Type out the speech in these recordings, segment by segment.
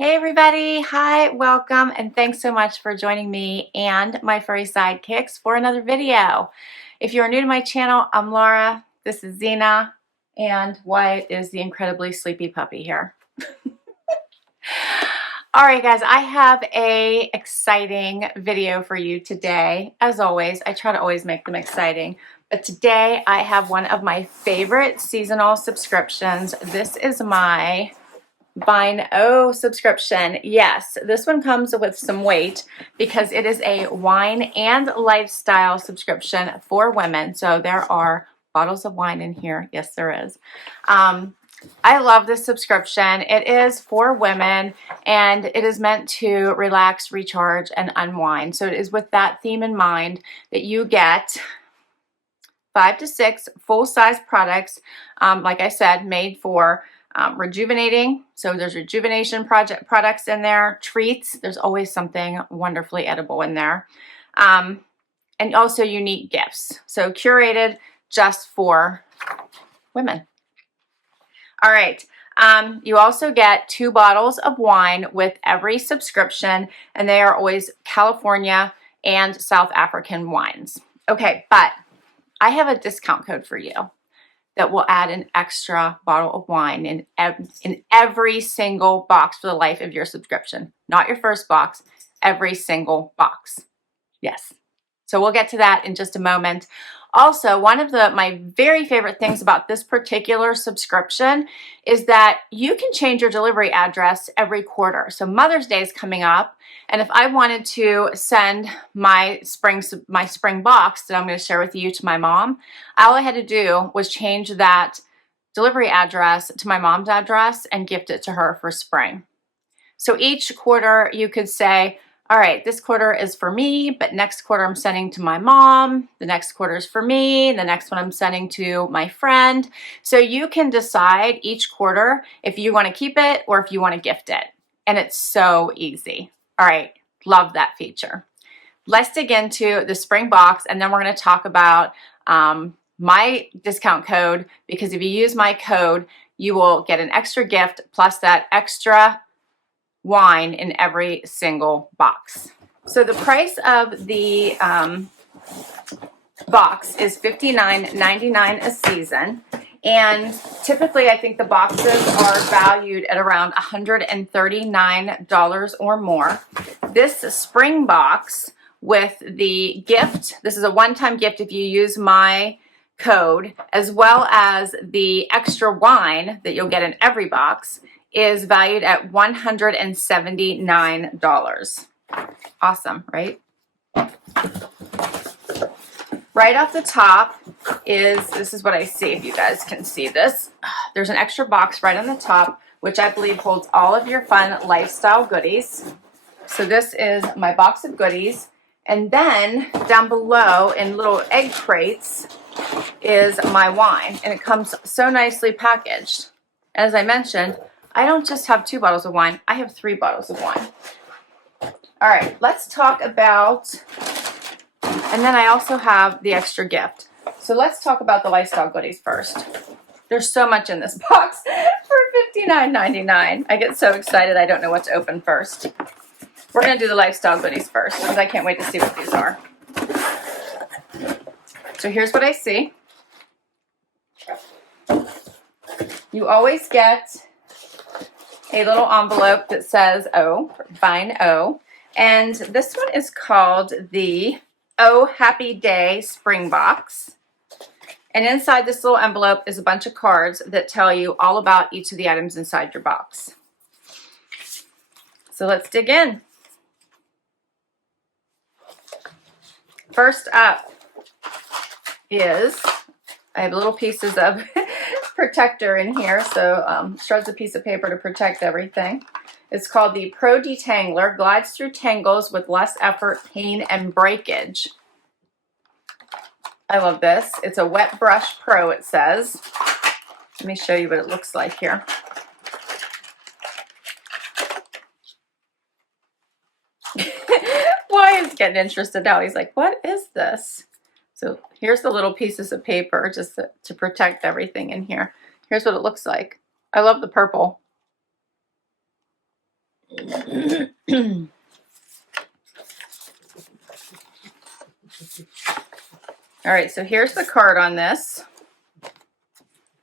Hey everybody, hi, welcome, and thanks so much for joining me and my furry sidekicks for another video. If you are new to my channel, I'm Laura, this is Zena, and Wyatt is the incredibly sleepy puppy here. Alright guys, I have a exciting video for you today. As always, I try to always make them exciting, but today I have one of my favorite seasonal subscriptions. This is my Vine subscription. Yes, this one comes with some weight because it is a wine and lifestyle subscription for women. So there are bottles of wine in here. Yes, there is. I love this subscription. It is for women and it is meant to relax, recharge, and unwind. So it is with that theme in mind that you get 5 to 6 full-size products, like I said, made for rejuvenating. So there's rejuvenation products in there, treats. There's always something wonderfully edible in there. And also unique gifts. So curated just for women. All right. You also get 2 bottles of wine with every subscription, and they are always California and South African wines. Okay, but I have a discount code for you that will add an extra bottle of wine in every single box for the life of your subscription. Not your first box, every single box. Yes. So we'll get to that in just a moment. Also, one of my very favorite things about this particular subscription is that you can change your delivery address every quarter. So Mother's Day is coming up, and if I wanted to send my spring box that I'm going to share with you to my mom, all I had to do was change that delivery address to my mom's address and gift it to her for spring. So each quarter you could say, all right, this quarter is for me, but next quarter I'm sending to my mom. The next quarter is for me. The next one I'm sending to my friend. So you can decide each quarter if you want to keep it or if you want to gift it. And it's so easy. All right, love that feature. Let's dig into the spring box, and then we're going to talk about my discount code, because if you use my code, you will get an extra gift plus that extra wine in every single box. So the price of the box is $59.99 a season, and typically I think the boxes are valued at around $139 or more. This spring box with the gift, this is a one-time gift if you use my code, as well as the extra wine that you'll get in every box, is valued at $179. Awesome, right? Right off the top this is what I see, if you guys can see this. There's an extra box right on the top, which I believe holds all of your fun lifestyle goodies. So this is my box of goodies. And then down below in little egg crates is my wine. And it comes so nicely packaged. As I mentioned, I don't just have 2 bottles of wine, I have 3 bottles of wine. All right, let's talk about, and then I also have the extra gift. So let's talk about the lifestyle goodies first. There's so much in this box for $59.99. I get so excited I don't know what to open first. We're going to do the lifestyle goodies first because I can't wait to see what these are. So here's what I see. You always get a little envelope that says O, Vine O, and this one is called the Oh Happy Day Spring Box. And inside this little envelope is a bunch of cards that tell you all about each of the items inside your box. So let's dig in. First up is, I have little pieces of protector in here, so shreds a piece of paper to protect everything. It's called the Pro Detangler, glides through tangles with less effort, pain, and breakage. I love this. It's a Wet Brush Pro, it says. Let me show you what it looks like here. Wyatt's getting interested now. He's like, what is this? So here's the little pieces of paper just to protect everything in here. Here's what it looks like. I love the purple. All right, so here's the card on this.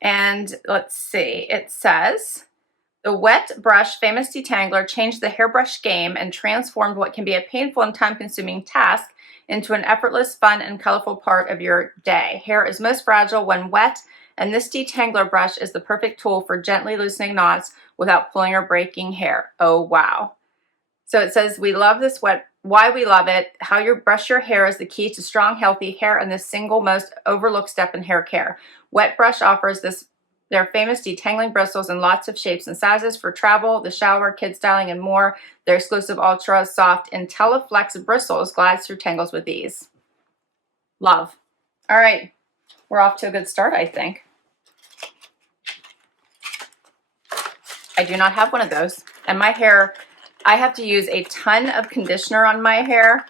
And let's see, it says, the wet brush famous detangler changed the hairbrush game and transformed what can be a painful and time-consuming task into an effortless, fun, and colorful part of your day. Hair is most fragile when wet, and this detangler brush is the perfect tool for gently loosening knots without pulling or breaking hair. Oh, wow. So it says, we love this why we love it. How you brush your hair is the key to strong, healthy hair and the single most overlooked step in hair care. Wet Brush offers their famous detangling bristles in lots of shapes and sizes for travel, the shower, kid styling, and more. Their exclusive ultra soft IntelliFlex bristles glides through tangles with ease. Love. All right, we're off to a good start, I think. I do not have one of those, and my hair, I have to use a ton of conditioner on my hair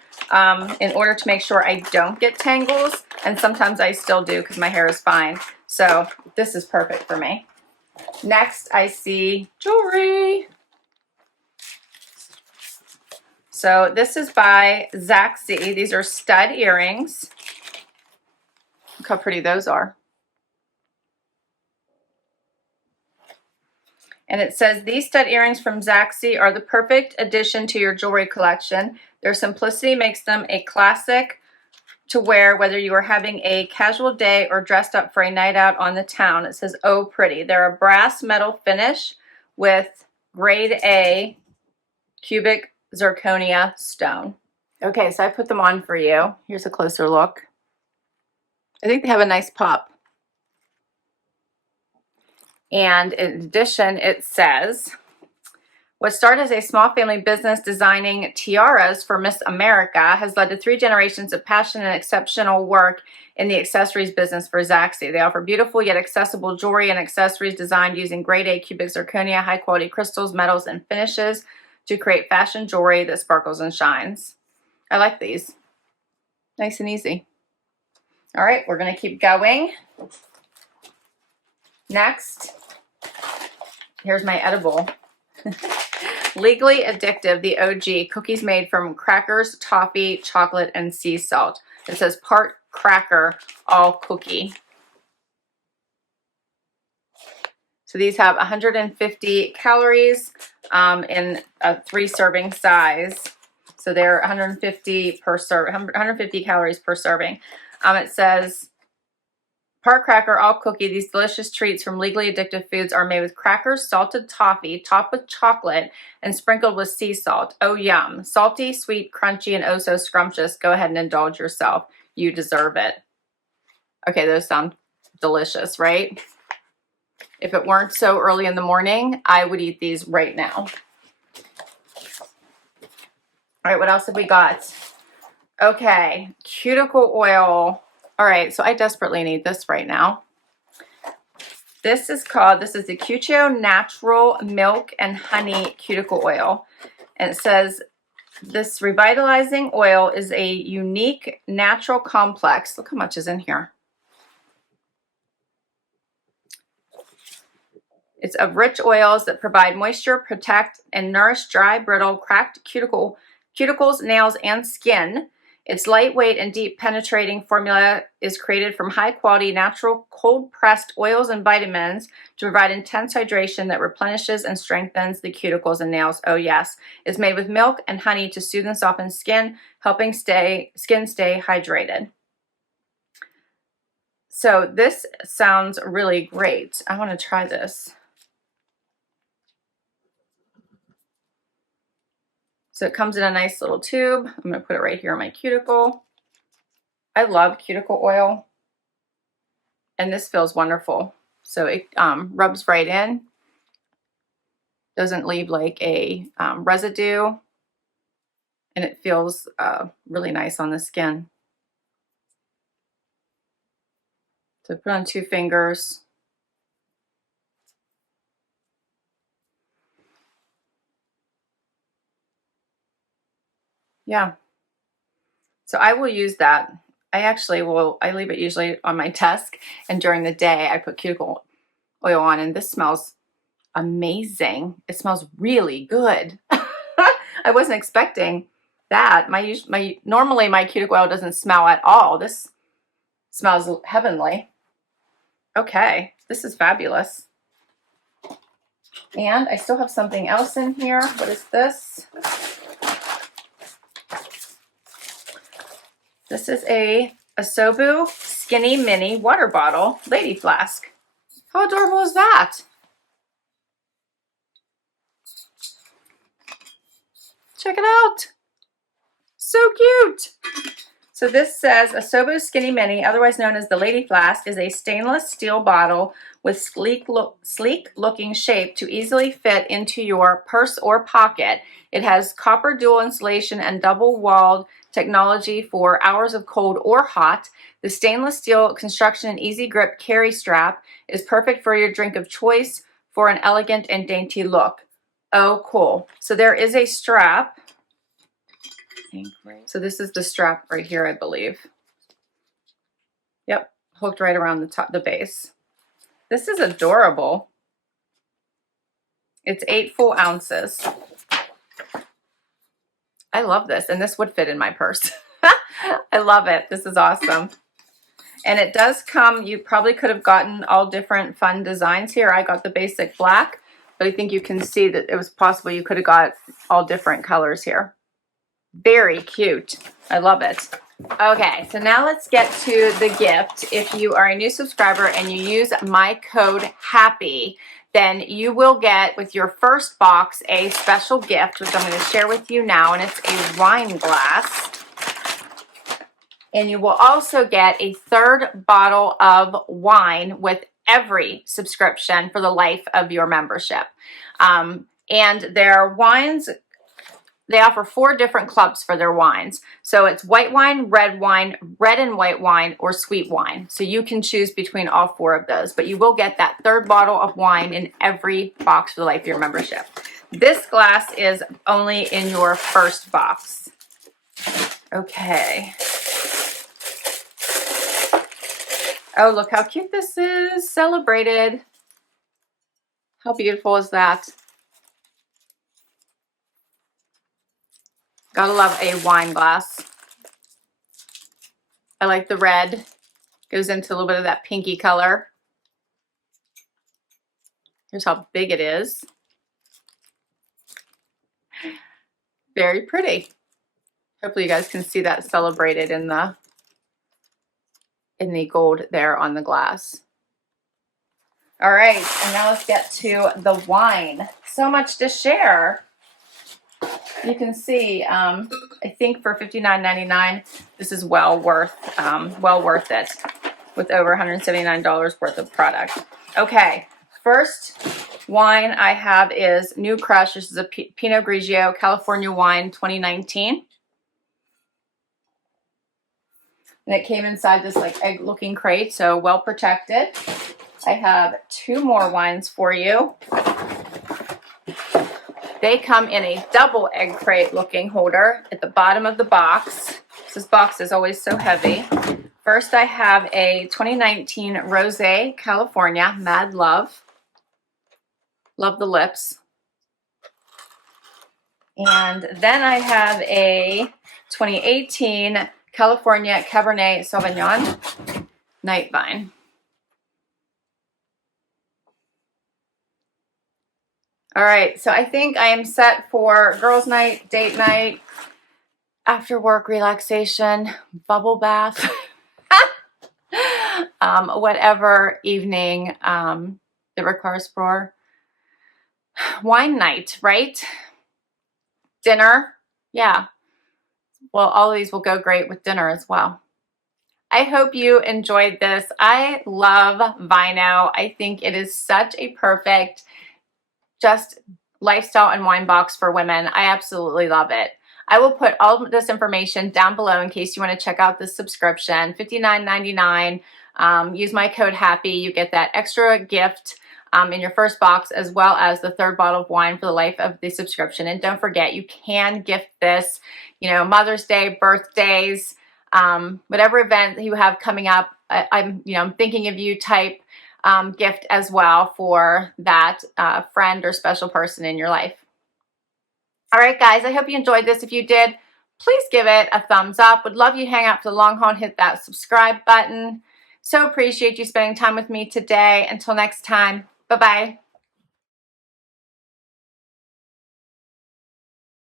in order to make sure I don't get tangles, and sometimes I still do because my hair is fine. So this is perfect for me. Next, I see jewelry. So this is by Zaxi. These are stud earrings. Look how pretty those are. And it says, these stud earrings from Zaxi are the perfect addition to your jewelry collection. Their simplicity makes them a classic to wear whether you are having a casual day or dressed up for a night out on the town. It says, oh, pretty. They're a brass metal finish with grade A cubic zirconia stone. Okay, so I put them on for you. Here's a closer look. I think they have a nice pop. And in addition, it says, what started as a small family business designing tiaras for Miss America has led to 3 generations of passion and exceptional work in the accessories business for Zaxi. They offer beautiful yet accessible jewelry and accessories designed using grade A cubic zirconia, high quality crystals, metals, and finishes to create fashion jewelry that sparkles and shines. I like these. Nice and easy. All right, we're going to keep going. Next, here's my edible. Legally Addictive, the OG, cookies made from crackers, toffee, chocolate, and sea salt. It says part cracker, all cookie. So these have 150 calories in a 3-serving size. So they're 150 per 150 calories per serving. It says, part cracker, all cookie, these delicious treats from Legally Addictive Foods are made with crackers, salted toffee, topped with chocolate, and sprinkled with sea salt. Oh, yum. Salty, sweet, crunchy, and oh so scrumptious. Go ahead and indulge yourself. You deserve it. Okay, those sound delicious, right? If it weren't so early in the morning, I would eat these right now. All right, what else have we got? Okay, cuticle oil. All right, so I desperately need this right now. This is the Cuccio Natural Milk and Honey Cuticle Oil. And it says, this revitalizing oil is a unique natural complex. Look how much is in here. It's of rich oils that provide moisture, protect, and nourish dry, brittle, cracked cuticles, nails, and skin. Its lightweight and deep penetrating formula is created from high-quality, natural, cold-pressed oils and vitamins to provide intense hydration that replenishes and strengthens the cuticles and nails. Oh, yes. It's made with milk and honey to soothe and soften skin, helping skin stay hydrated. So this sounds really great. I want to try this. So it comes in a nice little tube. I'm going to put it right here on my cuticle. I love cuticle oil, and this feels wonderful. So it rubs right in. Doesn't leave like a residue, and it feels really nice on the skin. So put on 2 fingers. Yeah. So I will use that. I leave it usually on my desk, and during the day I put cuticle oil on, and this smells amazing. It smells really good. I wasn't expecting that. Normally my cuticle oil doesn't smell at all. This smells heavenly. Okay, this is fabulous. And I still have something else in here. What is this? This is a Asobu Skinny Mini Water Bottle Lady Flask. How adorable is that? Check it out. So cute. So this says Asobu Skinny Mini, otherwise known as the Lady Flask, is a stainless steel bottle with sleek looking shape to easily fit into your purse or pocket. It has copper dual insulation and double walled technology for hours of cold or hot. The stainless steel construction and easy grip carry strap is perfect for your drink of choice for an elegant and dainty look. Oh, cool. So there is a strap. So this is the strap right here, I believe. Yep, hooked right around the top, the base. This is adorable. It's 8 full ounces. I love this, and this would fit in my purse. I love it. This is awesome. And it does come, you probably could have gotten all different fun designs here. I got the basic black, but I think you can see that it was possible you could have got all different colors here. Very cute. I love it. Okay, so now let's get to the gift. If you are a new subscriber and you use my code HAPPY, then you will get with your first box a special gift, which I'm going to share with you now, and it's a wine glass. And you will also get a third bottle of wine with every subscription for the life of your membership. And their wines, they offer 4 different clubs for their wines. So it's white wine, red and white wine, or sweet wine. So you can choose between all 4 of those, but you will get that third bottle of wine in every box for the life of your membership. This glass is only in your first box. Okay. Oh, look how cute this is. Celebrated. How beautiful is that? Gotta love a wine glass. I like the red. Goes into a little bit of that pinky color. Here's how big it is. Very pretty. Hopefully you guys can see that celebrated in the gold there on the glass. All right, and now let's get to the wine. So much to share. You can see, I think for $59.99, this is well worth it with over $179 worth of product. Okay, first wine I have is New Crush. This is a Pinot Grigio California wine 2019. And it came inside this like egg-looking crate, so well protected. I have 2 more wines for you. They come in a double egg crate looking holder at the bottom of the box. This box is always so heavy. First, I have a 2019 Rosé California Mad Love. Love the lips. And then I have a 2018 California Cabernet Sauvignon Night Vine. All right, so I think I am set for girls' night, date night, after work relaxation, bubble bath, whatever evening it requires for wine night, right? Dinner, yeah. Well, all of these will go great with dinner as well. I hope you enjoyed this. I love Vino. I think it is such a perfect just lifestyle and wine box for women. I absolutely love it. I will put all of this information down below in case you want to check out this subscription. $59.99. Use my code HAPPY. You get that extra gift in your first box, as well as the third bottle of wine for the life of the subscription. And don't forget, you can gift this, you know, Mother's Day, birthdays, whatever event you have coming up. I'm thinking of you type gift as well for that friend or special person in your life. All right, guys, I hope you enjoyed this. If you did, please give it a thumbs up. Would love you to hang out for the long haul and hit that subscribe button. So appreciate you spending time with me today. Until next time, bye-bye.